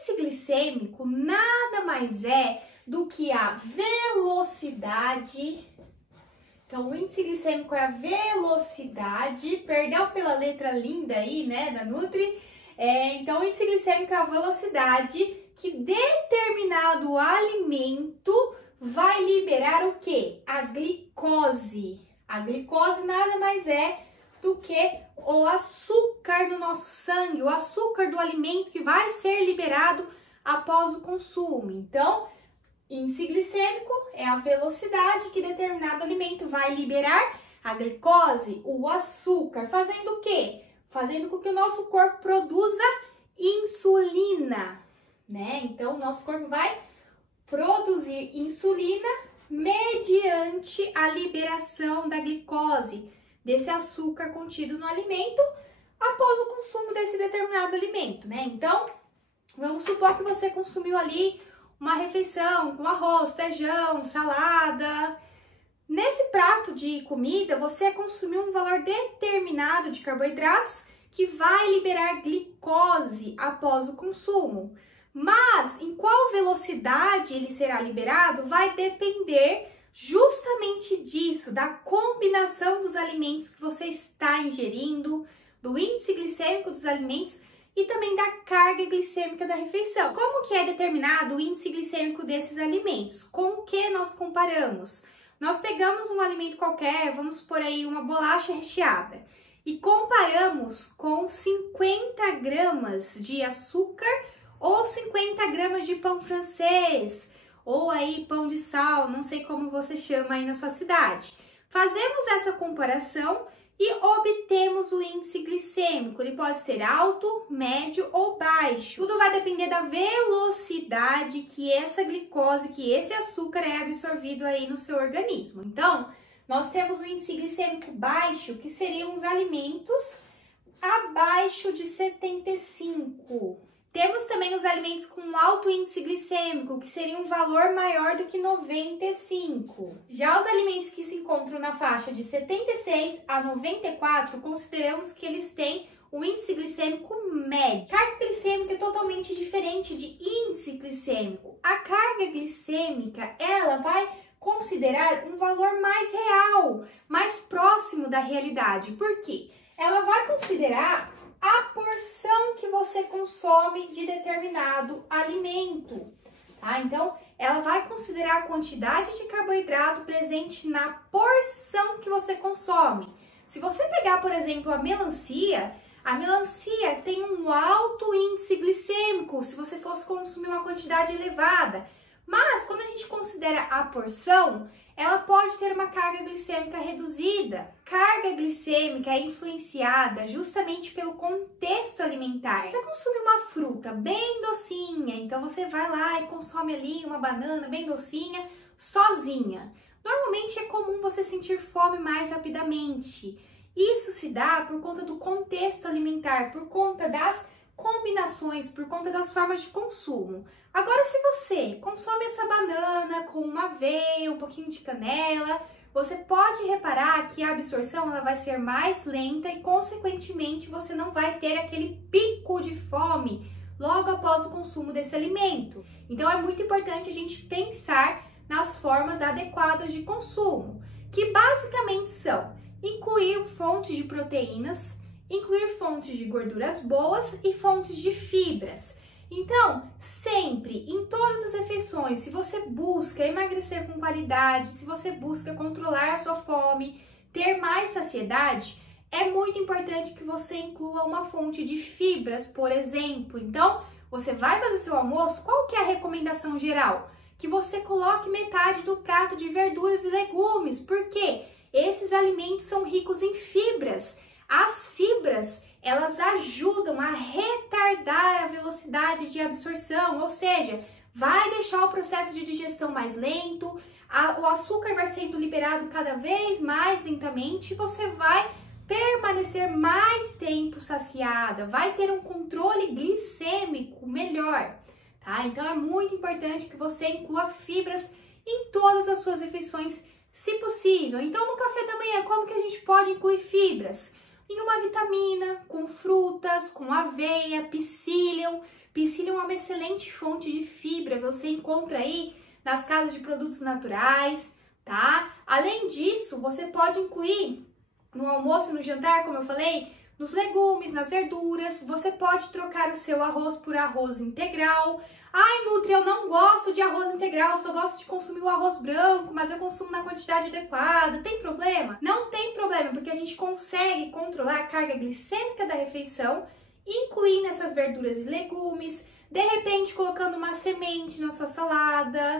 índice glicêmico nada mais é do que a velocidade. Então, o índice glicêmico é a velocidade, perdão pela letra linda aí, né, da Nutri. Então, o índice glicêmico é a velocidade que determinado alimento vai liberar o quê? A glicose. A glicose nada mais é do que o açúcar no nosso sangue, o açúcar do alimento que vai ser liberado após o consumo. Então, índice glicêmico é a velocidade que determinado alimento vai liberar a glicose, o açúcar, fazendo o quê? Fazendo com que o nosso corpo produza insulina, né? Então, o nosso corpo vai produzir insulina mediante a liberação da glicose, desse açúcar contido no alimento, após o consumo desse determinado alimento, né? Então, vamos supor que você consumiu ali uma refeição com arroz, feijão, salada. Nesse prato de comida, você consumiu um valor determinado de carboidratos que vai liberar glicose após o consumo. Mas em qual velocidade ele será liberado vai depender justamente disso, da combinação dos alimentos que você está ingerindo, do índice glicêmico dos alimentos e também da carga glicêmica da refeição. Como que é determinado o índice glicêmico desses alimentos? Com o que nós comparamos? Nós pegamos um alimento qualquer, vamos supor aí uma bolacha recheada, e comparamos com 50 gramas de açúcar ou 50 gramas de pão francês, ou aí pão de sal, não sei como você chama aí na sua cidade. Fazemos essa comparação e obtemos o índice glicêmico. Ele pode ser alto, médio ou baixo. Tudo vai depender da velocidade que essa glicose, que esse açúcar é absorvido aí no seu organismo. Então, nós temos o índice glicêmico baixo, que seriam os alimentos abaixo de 75. Temos também os alimentos com alto índice glicêmico, que seria um valor maior do que 95. Já os alimentos que se encontram na faixa de 76 a 94, consideramos que eles têm um índice glicêmico médio. Carga glicêmica é totalmente diferente de índice glicêmico. A carga glicêmica, ela vai considerar um valor mais real, mais próximo da realidade. Por quê? Ela vai considerar a porção que você consome de determinado alimento, tá? Então, ela vai considerar a quantidade de carboidrato presente na porção que você consome. Se você pegar, por exemplo, a melancia tem um alto índice glicêmico, se você fosse consumir uma quantidade elevada. Mas, quando a gente considera a porção, ela pode ter uma carga glicêmica reduzida. Carga glicêmica é influenciada justamente pelo contexto alimentar. Você consome uma fruta bem docinha, então você vai lá e consome ali uma banana bem docinha, sozinha. Normalmente é comum você sentir fome mais rapidamente. Isso se dá por conta do contexto alimentar, por conta das combinações, por conta das formas de consumo. Agora, se você consome essa banana com uma aveia, um pouquinho de canela, você pode reparar que a absorção ela vai ser mais lenta e, consequentemente, você não vai ter aquele pico de fome logo após o consumo desse alimento. Então, é muito importante a gente pensar nas formas adequadas de consumo, que basicamente são incluir fontes de proteínas, incluir fontes de gorduras boas e fontes de fibras. Então, sempre, em todas as refeições, se você busca emagrecer com qualidade, se você busca controlar a sua fome, ter mais saciedade, é muito importante que você inclua uma fonte de fibras, por exemplo. Então, você vai fazer seu almoço, qual que é a recomendação geral? Que você coloque metade do prato de verduras e legumes, porque esses alimentos são ricos em fibras. As fibras, elas ajudam a retardar a velocidade de absorção, ou seja, vai deixar o processo de digestão mais lento, o açúcar vai sendo liberado cada vez mais lentamente e você vai permanecer mais tempo saciada, vai ter um controle glicêmico melhor, tá? Então é muito importante que você inclua fibras em todas as suas refeições, se possível. Então no café da manhã, como que a gente pode incluir fibras? Em uma vitamina, com frutas, com aveia, psyllium, Psyllium é uma excelente fonte de fibra, você encontra aí nas casas de produtos naturais, tá? Além disso, você pode incluir no almoço, no jantar, como eu falei, nos legumes, nas verduras. Você pode trocar o seu arroz por arroz integral. Ai, Nutri, eu não gosto de arroz integral, só gosto de consumir o arroz branco, mas eu consumo na quantidade adequada. Tem problema? Não tem problema, porque a gente consegue controlar a carga glicêmica da refeição, incluindo essas verduras e legumes, de repente colocando uma semente na sua salada.